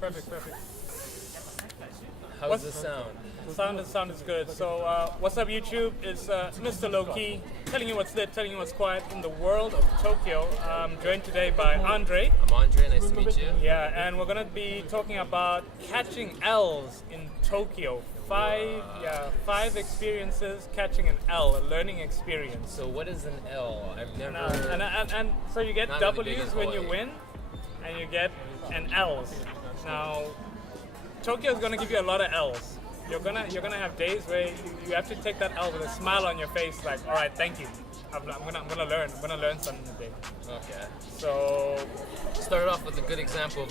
Perfect. How's the sound? The sound is good. So, what's up, YouTube? It's Mr. Low-Key, telling you what's lit, telling you what's quiet in the world of Tokyo. I'm joined today by Andre. I'm Andre, nice to meet you. Yeah, and we're gonna be talking about catching L's in Tokyo. Five experiences catching an L, a learning experience. So what is an L? I've never... And so you get really W's when you win, and you get an L's. Now, Tokyo is gonna give you a lot of L's. You're gonna have days where you have to take that L with a smile on your face, like, all right, thank you. I'm gonna learn something today. Okay. So start off with a good example.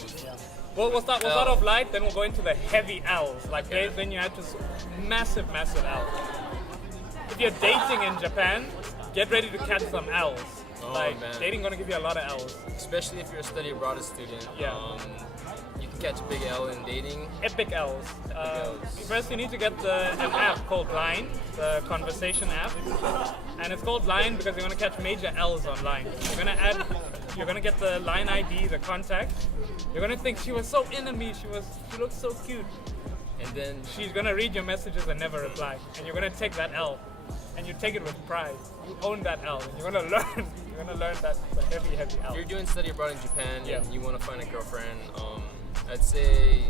We'll start off light, then we'll go into the heavy L's, like days when you have to massive L. If you're dating in Japan, get ready to catch some L's. Man. Dating gonna give you a lot of L's. Especially if you're a study abroad student. Yeah. You can catch a big L in dating. Epic L's. First, you need to get an app called Line, the conversation app, and it's called Line because you're gonna catch major L's online. You're gonna get the Line ID, the contact. You're gonna think she was so into me. She looked so cute, and then she's gonna read your messages and never reply, and you're gonna take that L. And you take it with pride. You own that L. And you're gonna learn. You're gonna learn that heavy L. If you're doing study abroad in Japan yeah. and you want to find a girlfriend, I'd say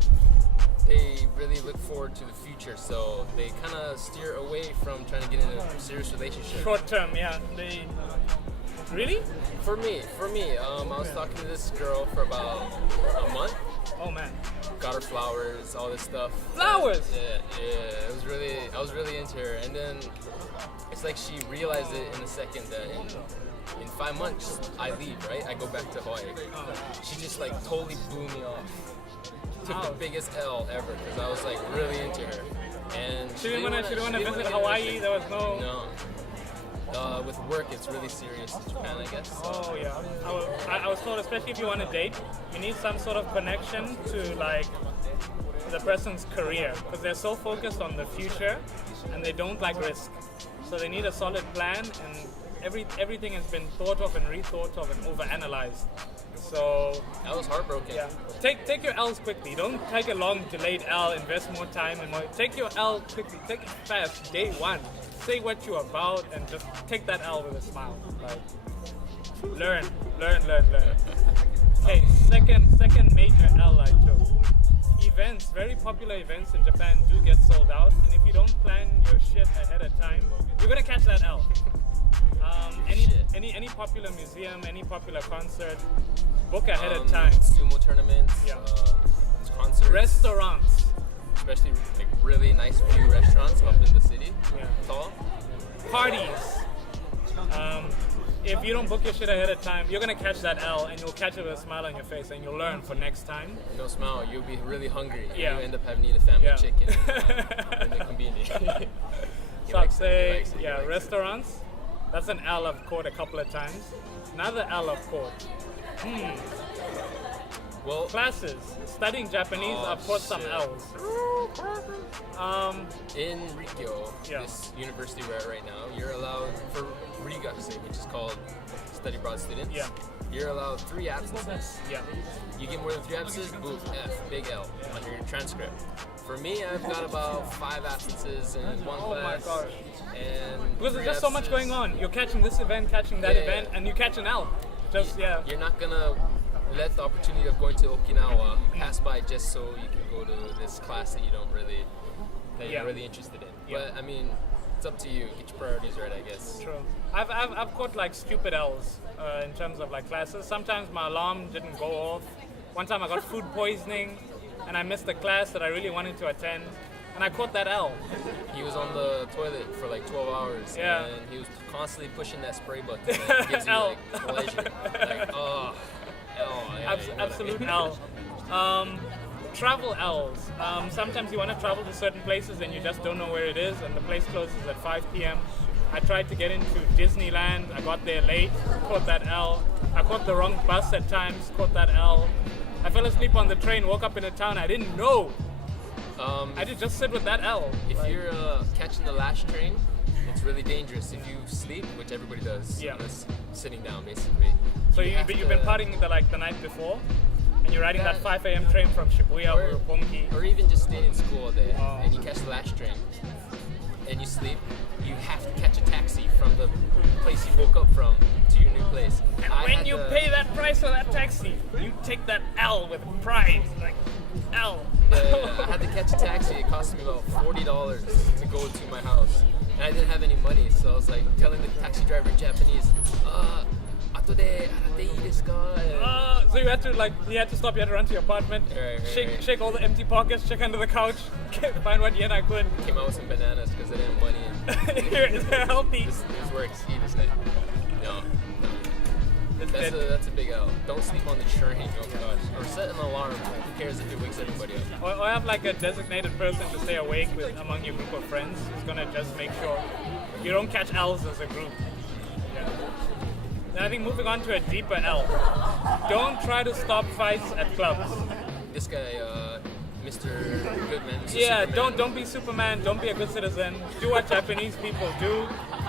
they really look forward to the future. So they kind of steer away from trying to get into a serious relationship. Short term, yeah. Really? For me, I was talking to this girl for about a month. Oh man. Got her flowers, all this stuff. Flowers? Yeah. I was really into her, and then it's like she realized it in a second that in 5 months I leave, right? I go back to Hawaii. She just like totally blew me off. Took the biggest L ever because I was like really into her. And she didn't want to visit Hawaii. There was no. With work, it's really serious in Japan, I guess. Oh yeah. I was told, especially if you want to date, you need some sort of connection to like the person's career because they're so focused on the future and they don't like risk. So they need a solid plan, and everything has been thought of and rethought of and overanalyzed. So I was heartbroken. Yeah. Take your L's quickly. Don't take a long delayed L. Invest more time and more. Take your L quickly. Take it fast. Day one. Say what you're about and just take that L with a smile. Like learn. Okay. Second major L I took. Events, very popular events in Japan do get sold out, and if you don't plan your shit ahead of time, you're gonna catch that L. Any popular museum, any popular concert, book ahead of time. Sumo tournaments, concerts, restaurants, especially like really nice view restaurants up in the city. Yeah. Tall. Parties. If you don't book your shit ahead of time, you're gonna catch that L, and you'll catch it with a smile on your face, and you'll learn for next time. No smile, you'll be really hungry. Yeah. You end up having to eat a family chicken in the convenience. So I'd say, restaurants. That's an L I've caught a couple of times. Another L I've caught. Well, classes. Studying Japanese, I've caught some L's. In Rikyo, this university we're at right now, you're allowed, for Rigakse, which is called study abroad students, you're allowed 3 absences. Yeah. You get more than 3 absences, boom, F, big L on your transcript. For me, I've got about 5 absences in one class. Oh my gosh. And because there's just so much going on. You're catching this event, catching that event, and you catch an L. You're not gonna let the opportunity of going to Okinawa pass by just so you can go to this class that you're really interested in. But I mean, it's up to you. Get your priorities right, I guess. True. I've caught like stupid L's in terms of like classes. Sometimes my alarm didn't go off. One time I got food poisoning and I missed a class that I really wanted to attend, and I caught that L. He was on the toilet for like 12 hours, and he was constantly pushing that spray button. It gives you like pleasure. Like, oh, L. Yeah, absolute L. Travel L's. Sometimes you want to travel to certain places and you just don't know where it is, and the place closes at 5 p.m. I tried to get into Disneyland. I got there late, caught that L. I caught the wrong bus at times, caught that L. I fell asleep on the train, woke up in a town I didn't know. I did just sit with that L. If you're catching the last train, it's really dangerous. If you sleep, which everybody does, Yeah. just sitting down basically. So have you've been to- partying the night before, and you're riding that 5 a.m. train from Shibuya or Roppongi. or even just staying in school all day, Oh. and you catch the last train, and you sleep. You have to catch a taxi from the place you woke up from to your new place. I When had you to- pay that price for that taxi, you take that L with pride, like L. Yeah, I had to catch a taxi. It cost me about $40 to go to my house, and I didn't have any money, so I was like telling the taxi driver in Japanese, "Ato de arate ii desu ka?" And So you had to stop. You had to run to your apartment, Right. shake all the empty pockets, check under the couch, find what yen I could. came out with some bananas because I didn't have money. And They're healthy. this works. Eat this night. No. That's a big L. Don't sleep on the train. Oh gosh. Or set an alarm. Who cares if it wakes everybody up? Or have like a designated person to stay awake with among your group of friends who's gonna just make sure you don't catch L's as a group. Yeah. Then I think moving on to a deeper L. Don't try to stop fights at clubs. This guy, Mr. Goodman. Mr. Yeah, Superman. don't be Superman, don't be a good citizen. Do what Japanese people do.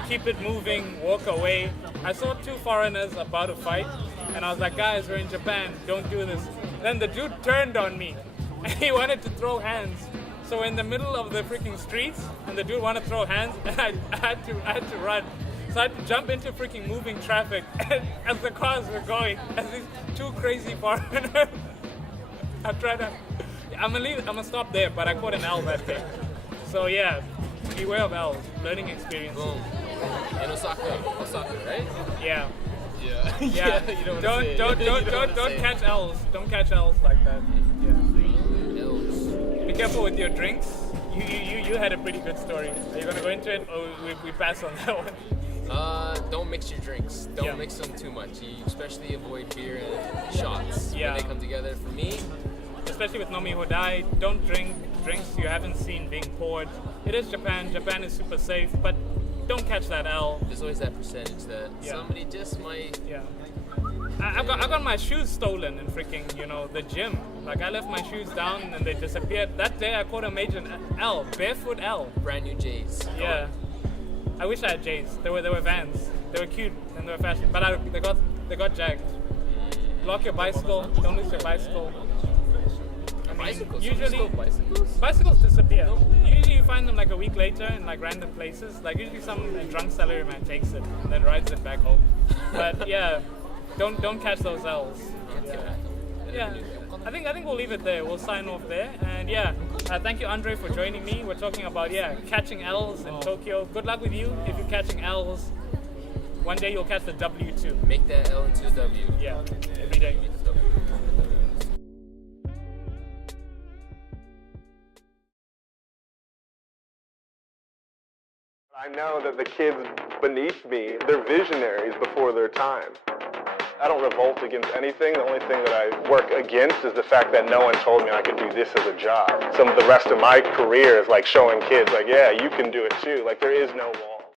Keep it moving, walk away. I saw 2 foreigners about to fight, and I was like, guys, we're in Japan, don't do this. Then the dude turned on me, and he wanted to throw hands. So we're in the middle of the freaking streets, and the dude wanted to throw hands, and I had to run. So I had to jump into freaking moving traffic, and as the cars were going, as these 2 crazy foreigners, I'm gonna stop there, but I caught an L that day. So yeah, beware of L's, learning experience. Boom. In Osaka, right? Yeah. Yeah. Yeah. you know what I'm don't saying. don't You don't know don't what I'm don't saying. catch L's. Don't catch L's like that. Yeah. L's. Be careful with your drinks. You had a pretty good story. Are you gonna go into it, or we pass on that one? Don't mix your drinks. Don't Yeah. mix them too much. You especially avoid beer and shots Yeah. when they come together. For me, Especially with Nomi Hodai, don't drink drinks you haven't seen being poured. It is Japan. Japan is super safe, but don't catch that L. there's always that percentage that Yeah. somebody just might. Yeah. I got my shoes stolen in freaking, the gym. Like I left my shoes down and they disappeared. That day I caught a major L, barefoot L. Brand new J's. Yeah. I wish I had J's. They were Vans. They were cute and they were fashion, but they got jacked. Lock your bicycle. Don't lose your bicycle. I mean, Bicycles. usually Still bicycles. bicycles disappear. Usually you find them like a week later in like random places. Like usually some drunk salaryman takes it and then rides it back home. But yeah, don't catch those L's. Yeah. I think we'll leave it there. We'll sign off there. And yeah, thank you Andre for joining me. We're talking about catching L's in Tokyo. Good luck with you if you're catching L's. One day you'll catch the W too. Make that L into a W. Yeah, every day. I know that the kids beneath me, they're visionaries before their time. I don't revolt against anything. The only thing that I work against is the fact that no one told me I could do this as a job. Some of the rest of my career is like showing kids like, yeah, you can do it too. Like there is no wall.